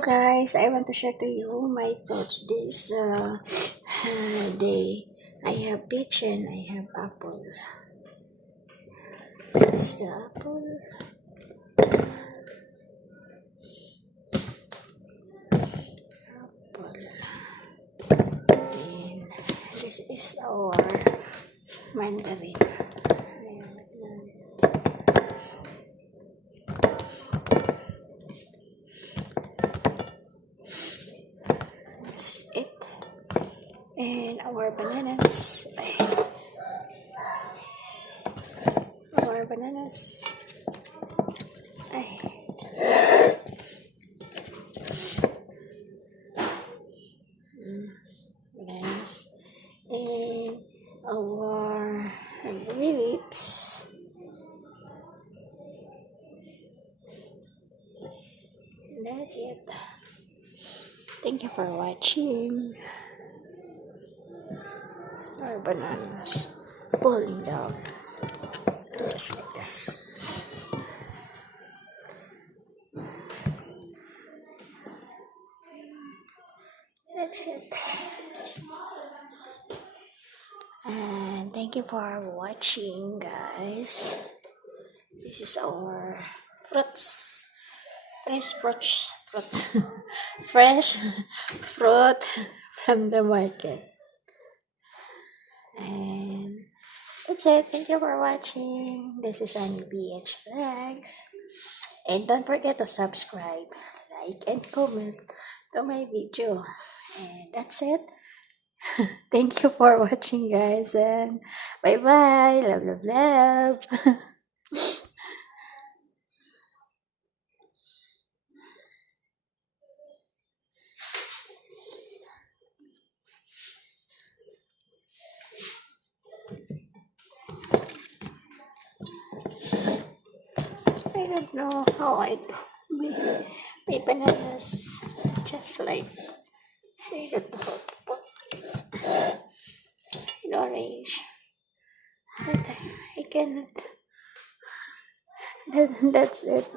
Guys, I want to share to you my thoughts this day. I have peach and I have apple. This is the apple. And this is our mandarin. This is it. And our bananas. Our bananas. Bananas. And our grapes. That's it. Thank you for watching. Our bananas falling down just like this. That's it. And thank you for watching, guys. This is our fruits. Fresh fruit. Fresh fruit from the market. And that's it. Thank you for watching. This is Annie BH Vlogs. And don't forget to subscribe, like, and comment to my video. And that's it. Thank you for watching, guys. And bye-bye. Love, love, love. I don't know how I do my bananas. Just like, say that how to put in orange. But I cannot. That's it.